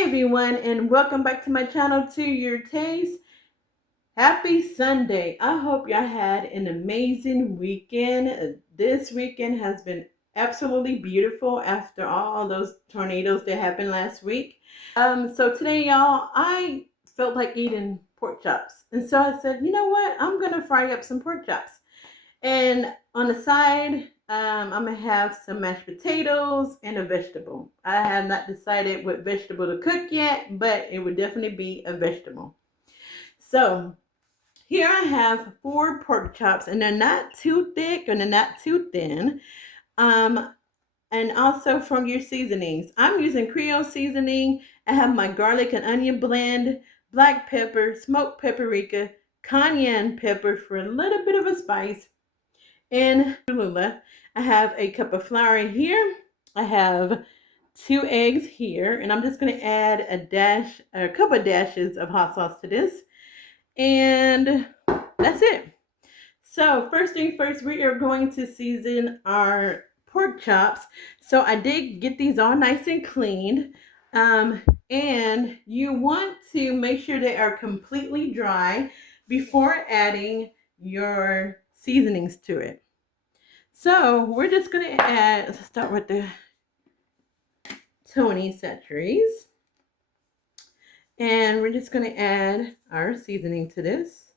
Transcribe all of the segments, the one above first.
Hey everyone, and welcome back to my channel, To Your Taste. Happy Sunday. I hope y'all had an amazing weekend. This weekend has been absolutely beautiful after all those tornadoes that happened last week. So today, y'all, I felt like eating pork chops. And so I said, you know what? I'm going to fry up some pork chops. And on the side, I'm going to have some mashed potatoes and a vegetable. I have not decided what vegetable to cook yet, but it would definitely be a vegetable. So here I have 4 pork chops, and they're not too thick and they're not too thin. And also from your seasonings. I'm using Creole seasoning. I have my garlic and onion blend, black pepper, smoked paprika, cayenne pepper for a little bit of a spice, and Cholula. I have a cup of flour here. I have 2 eggs here, and I'm just going to add a couple of dashes of hot sauce to this, and that's it. So first thing first, we are going to season our pork chops. So I did get these all nice and cleaned, and you want to make sure they are completely dry before adding your seasonings to it. So we're just going to let's start with the Tony Chachere's. And we're just going to add our seasoning to this.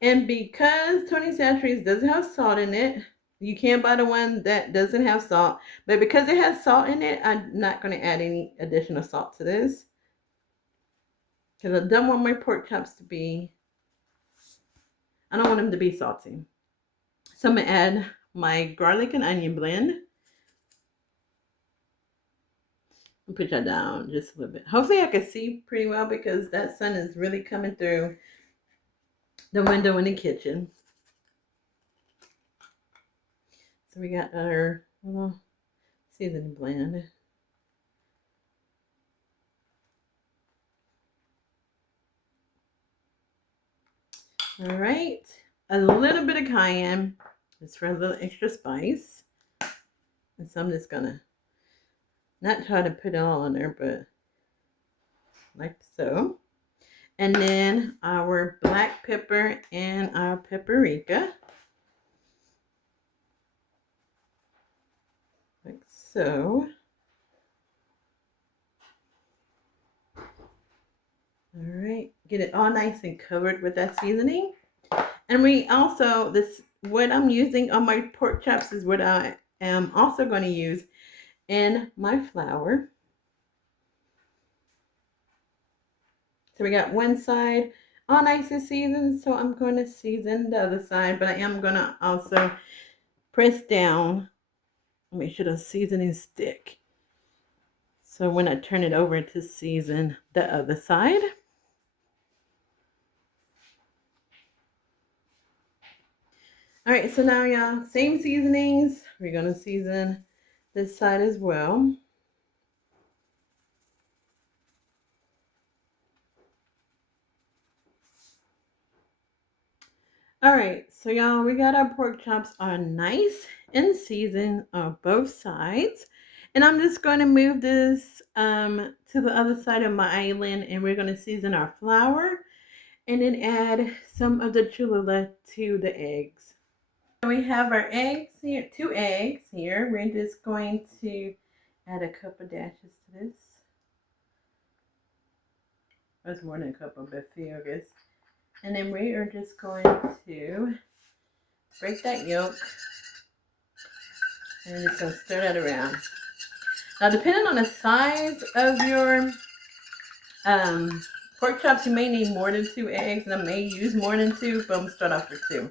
And because Tony Chachere's doesn't have salt in it, you can buy the one that doesn't have salt. But because it has salt in it, I'm not going to add any additional salt to this. Because I don't want my pork chops to be, I don't want them to be salty. So I'm going to add my garlic and onion blend. I'll put that down just a little bit. Hopefully I can see pretty well because that sun is really coming through the window in the kitchen. So we got our little seasoning blend. All right, a little bit of cayenne, just for a little extra spice. And so I'm just gonna not try to put it all in there, but like so. And then our black pepper and our paprika, like so. All right, get it all nice and covered with that seasoning. And we also, what I'm using on my pork chops is what I am also going to use in my flour. So we got one side all nice and seasoned, so I'm going to season the other side, but I am going to also press down, make sure the seasoning stick. So when I turn it over to season the other side. All right, so now y'all, same seasonings. We're going to season this side as well. All right, so y'all, we got our pork chops are nice and seasoned on both sides. And I'm just going to move this to the other side of my island, and we're going to season our flour and then add some of the Cholula to the eggs. So we have our eggs here, 2 eggs here. We're just going to add a couple dashes to this. That's more than a couple, but a few, I guess. And then we are just going to break that yolk and just going to stir that around. Now, depending on the size of your pork chops, you may need more than 2 eggs, and I may use more than 2, but I'm going to start off with 2.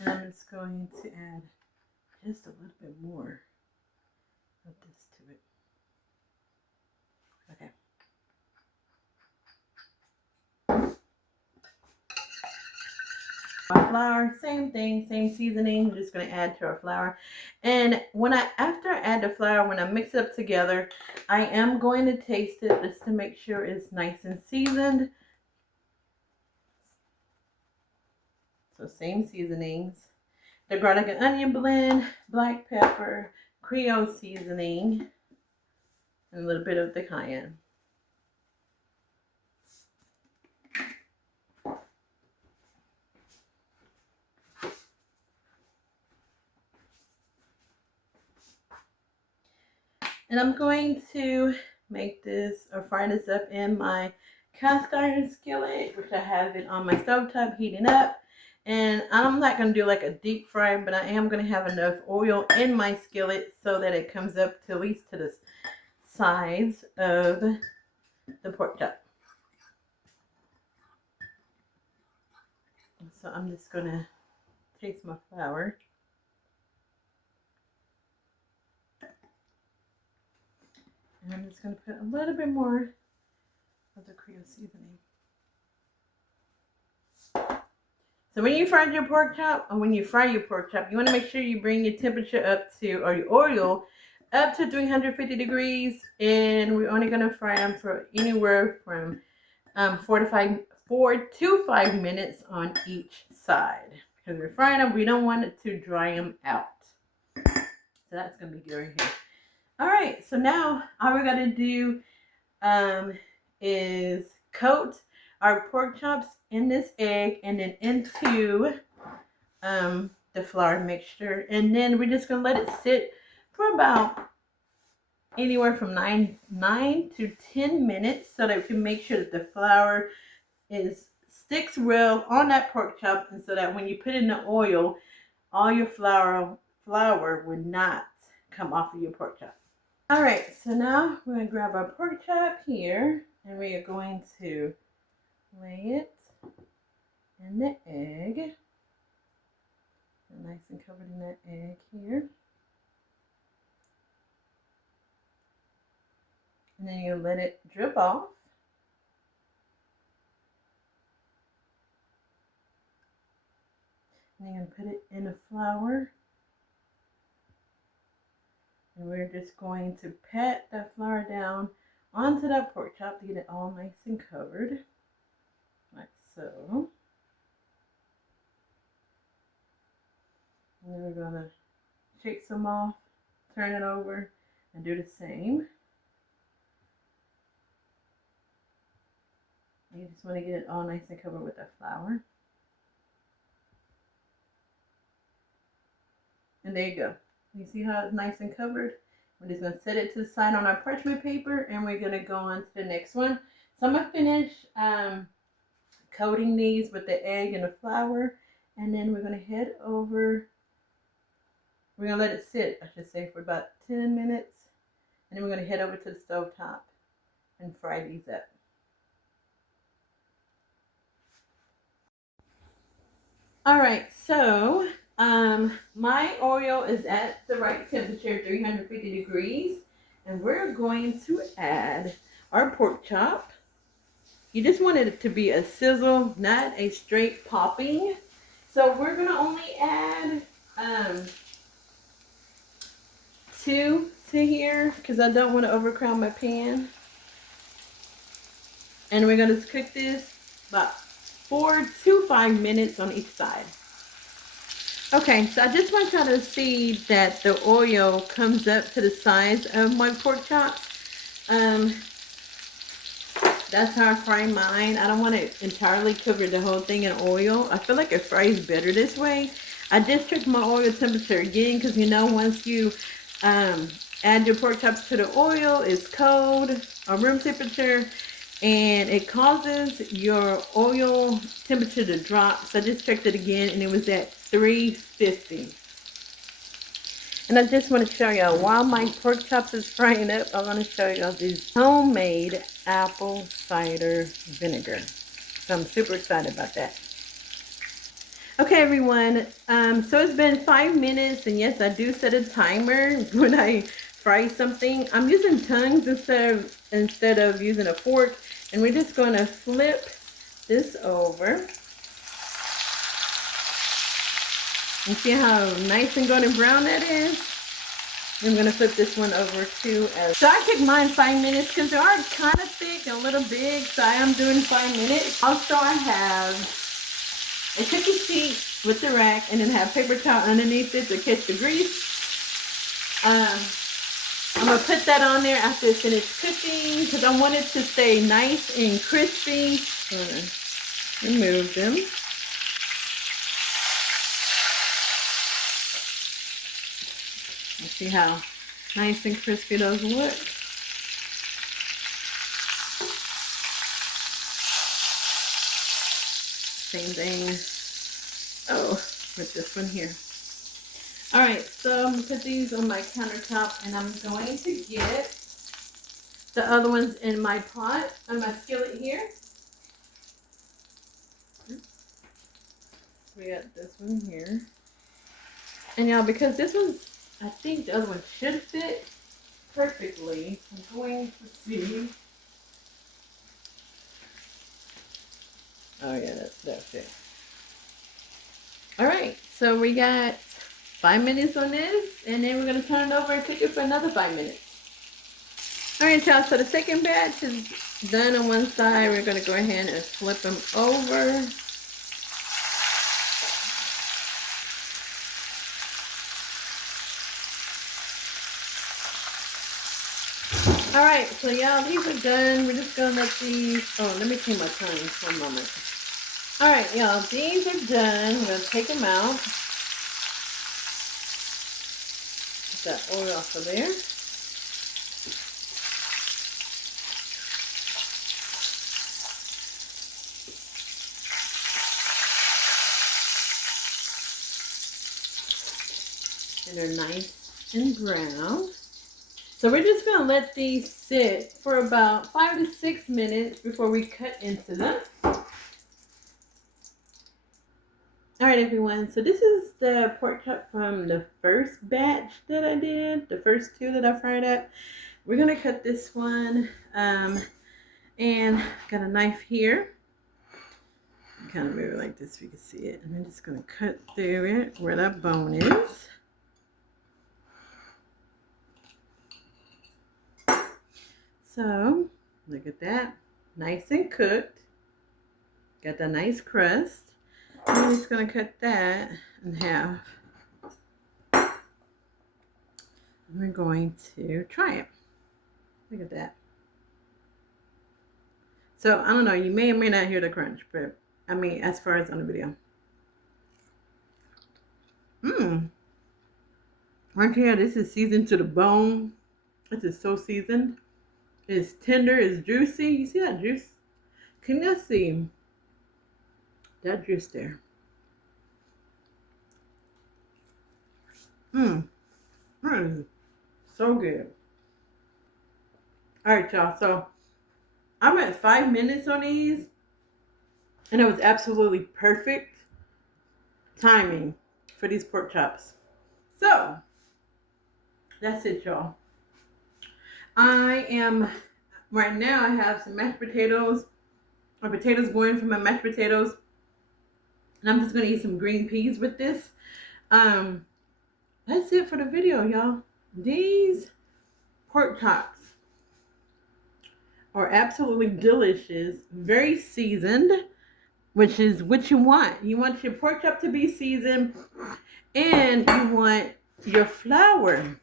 And I'm just going to add just a little bit more of this to it. Okay. Our flour, same thing, same seasoning. We're just going to add to our flour. And after I add the flour, when I mix it up together, I am going to taste it just to make sure it's nice and seasoned. So same seasonings. The garlic and onion blend, black pepper, Creole seasoning, and a little bit of the cayenne. And I'm going to make this or fry this up in my cast iron skillet, which I have it on my stovetop heating up. And I'm not going to do like a deep fry, but I am going to have enough oil in my skillet so that it comes up to at least to the size of the pork chop. So I'm just going to taste my flour. And I'm just going to put a little bit more of the Creole seasoning. So when you fry your pork chop, you want to make sure you bring your temperature up to, or your oil up to 350 degrees. And we're only going to fry them for anywhere from 4 to 5 minutes on each side. Because we're frying them, we don't want it to dry them out. So that's going to be good right here. All right, so now all we're going to do is coat our pork chops in this egg and then into the flour mixture. And then we're just going to let it sit for about anywhere from 9 to 10 minutes so that we can make sure that the flour sticks well on that pork chop, and so that when you put it in the oil, all your flour would not come off of your pork chop. All right, so now we're going to grab our pork chop here, and we are going to lay it in the egg. Nice and covered in that egg here. And then you let it drip off. And you're going to put it in the flour. And we're just going to pat that flour down onto that pork chop to get it all nice and covered. Like so. And then we're going to shake some off, turn it over, and do the same. You just want to get it all nice and covered with that flour. And there you go. You see how it's nice and covered? We're just going to set it to the side on our parchment paper, and we're going to go on to the next one. So I'm going to finish coating these with the egg and the flour, and then we're going to head over. We're going to let it sit, I should say, for about 10 minutes. And then we're going to head over to the stove top and fry these up. All right, so my oil is at the right temperature, 350 degrees. And we're going to add our pork chop. You just want it to be a sizzle, not a straight popping. So we're going to only add 2 to here because I don't want to overcrowd my pan. And we're going to cook this about 4 to 5 minutes on each side. Okay, so I just want y'all to see that the oil comes up to the size of my pork chops. That's how I fry mine. I don't want to entirely cover the whole thing in oil. I feel like it fries better this way. I just checked my oil temperature again because you know once you add your pork chops to the oil, it's cold or room temperature, and it causes your oil temperature to drop. So I just checked it again, and it was at 350. And I just want to show y'all, while my pork chops is frying up, I want to show y'all this homemade apple cider vinegar. So I'm super excited about that. Okay, everyone. So it's been 5 minutes, and yes, I do set a timer when I fry something. I'm using tongs instead of using a fork, and we're just going to flip this over. And see how nice and golden brown that is? I'm going to flip this one over too. So I took mine 5 minutes because they are kind of thick and a little big, so I am doing 5 minutes. Also, I have a cookie sheet with the rack and then have paper towel underneath it to catch the grease. I'm going to put that on there after it's finished cooking because I want it to stay nice and crispy. Remove them. Let's see how nice and crispy those look. Same thing. Oh, with this one here. All right, so I'm gonna put these on my countertop, and I'm going to get the other ones in my pot on my skillet here. We got this one here, and y'all, because this one's, I think the other one should fit perfectly. I'm going to see. Oh yeah, that's it. All right, so we got 5 minutes on this, and then we're gonna turn it over and cook it for another 5 minutes. All right, y'all, so the second batch is done on one side. We're gonna go ahead and flip them over. All right, so y'all, these are done. We're just gonna let these, oh, let me clean my tongue for a moment. All right, y'all, these are done. We're gonna take them out. Get that oil off of there. And they're nice and brown. So we're just gonna let these sit for about 5 to 6 minutes before we cut into them. All right, everyone, so this is the pork chop from the first batch that I did, the first two that I fried up. We're gonna cut this one, and got a knife here. Kind of move it like this so you can see it. And I'm just gonna cut through it where that bone is. So, look at that, nice and cooked. Got the nice crust. I'm just gonna cut that in half. We're going to try it. Look at that. So, I don't know, you may or may not hear the crunch, but I mean, as far as on the video. Right here, this is seasoned to the bone. This is so seasoned. It's tender, it's juicy. You see that juice? Can you see that juice there? That is so good. All right, y'all. So I'm at 5 minutes on these, and it was absolutely perfect timing for these pork chops. So that's it, y'all. I am right now. I have some mashed potatoes, or potatoes going for my mashed potatoes, and I'm just gonna eat some green peas with this. That's it for the video, y'all. These pork chops are absolutely delicious, very seasoned, which is what you want. You want your pork chop to be seasoned, and you want your flour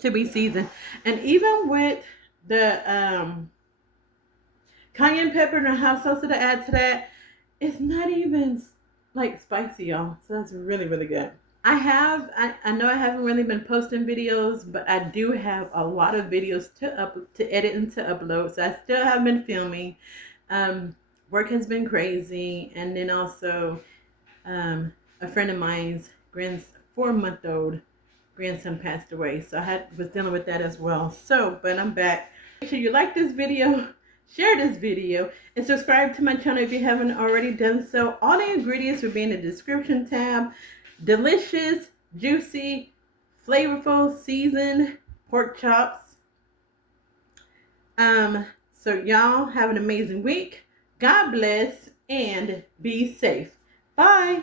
to be seasoned. And even with the cayenne pepper and the hot sauce that I add to that, it's not even like spicy, y'all. So that's really, really good. I know I haven't really been posting videos, but I do have a lot of videos to edit and to upload. So I still have been filming. Work has been crazy, and then also a friend of mine's 4-month-old grandson passed away, so I was dealing with that as well. So, but I'm back. Make sure you like this video, share this video, and subscribe to my channel if you haven't already done so. All the ingredients will be in the description tab. Delicious, juicy, flavorful, seasoned pork chops. So y'all have an amazing week. God bless and be safe. Bye.